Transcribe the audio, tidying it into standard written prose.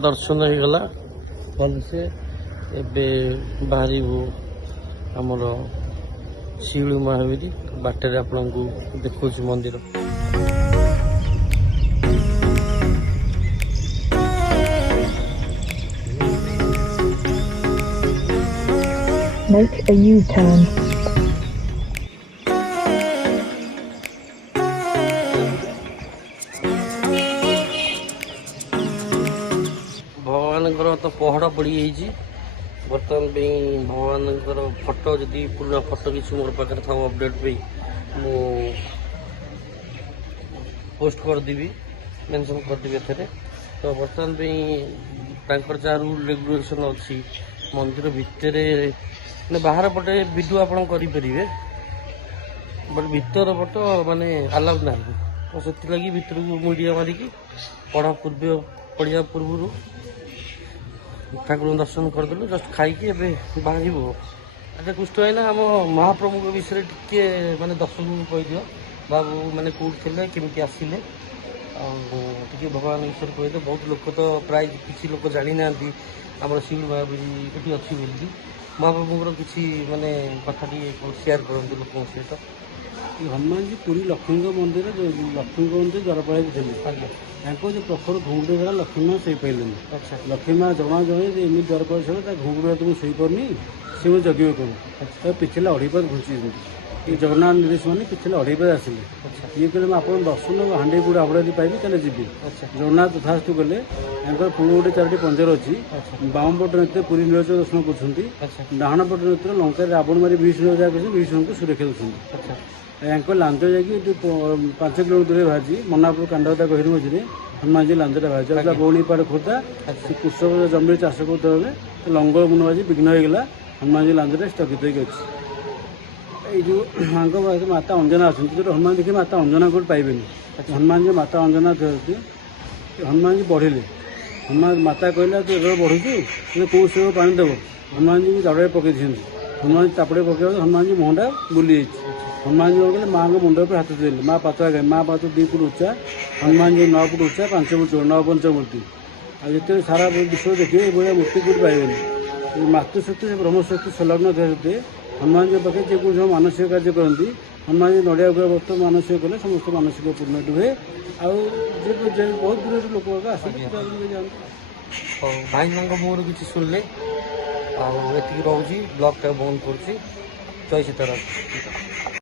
दर्शन हो गला भलसे एबे बाहरबू आमर शिवली महावीर बाटर आपन को देखो मंदिर Make a U-turn. भगवान तो पहड़ पड़ी बर्तमान भगवान फोटो जदि पुराना फोटो किसी मोर पाखे था अपडेट पे मु पोस्ट करदेवी मेंशन करदेवी एथे तो बर्तमान जहाँ रूल रेगुलेशन अच्छी मंदिर भितर बाहर पटे वीडियो आप करेंगे बट भीतर पट माने अलाउ ना तो से लगी भीतर को मीडिया मारिकी पढ़िया पूर्व ठाकुर दर्शन करदेलु जस्ट खाई बाहर अच्छा कुष्ठ है ना आम महाप्रभु विषय टे माने दर्शन कहीद बाबू मैंने कौट थे केमी आसिले टे भगवान विषय कहीदे बहुत लोग तो प्राय किसी लोग जानी ना आम शिव महावीर ये अच्छी बोली महाप्रभुर किसी माने कथा शेयर करते लोक सहित हनुमान जी पुरी लक्ष्मी मंदिर लक्ष्मी मंदिर द्वारपाल थे जो प्रखर घुंगुड़ी गला लक्ष्मी माँ शोई पारे अच्छा लक्ष्मी माँ जमा जमे एमती द्वारपाल छे घुंगुड़ी तुम शोई पारनी सी मुझे जगिए कौन पिछले अढ़ईपात घुची ये जगन्नाथ निर्देश मैंने पिछले अढ़ईपात आसिले ये कहले आप दर्शन हांडी गुड़ आबड़ा यदि पाइबी तेल जी जगन्नाथ तथास्तु कले पूर्व गोटे 4टी पंजर अच्छी बाम पट नेत्र पुरी नीरज दर्शन कर डाण पट नेत्र लंका रावण मारी विष्णु विष्णु को सुरक्षा देते लांच जाकि 5 किलोमीटर दूर बाहरी मनापुर कांडा गहिर मझे हनुमान जी लांचटा बाहर गौणी पाड़ खोर्धा से कृषक जमी चाष करते लंगर मुन बाजी विघ्न होगा हनुमान जी लांचटा स्थगित होगी जो माता अंजना अच्छा जो हनुमान देखिए माता अंजना को पाइबे हनुमान जी माता अंजना थे हनुमान जी बढ़िले हनुमान माता कहला तू ए बढ़ुचु कौ से पानी देव हनुमान जी दाड़े पकई हनुमान जी तापड़े पकड़ हनुमान जी मुहटा बुली हनुमान जी कहले माँ को मुंड पर हाथ देले माँ पातला गए माँ पात 2 फुट उच्चा हनुमान जी 9 फुट उच्चा 5 फुट 9 पंचमूर्ति आते सारा विश्व देखिए ये मूर्ति कौट पाइबे मातृशक्ति से ब्रह्मशक्ति संलग्न थे हनुमान जी पाखे जे जो मानसिक कार्य करती हनुमान जी नड़िया गुआ वक्त मानसिक कले समस्त मानसिक पूर्ण हुए आउ बहुत दूर लोक आसिक भाई मोर किसी शुणिले आती रोचे ब्लॉग बंद कर जय सीताराम।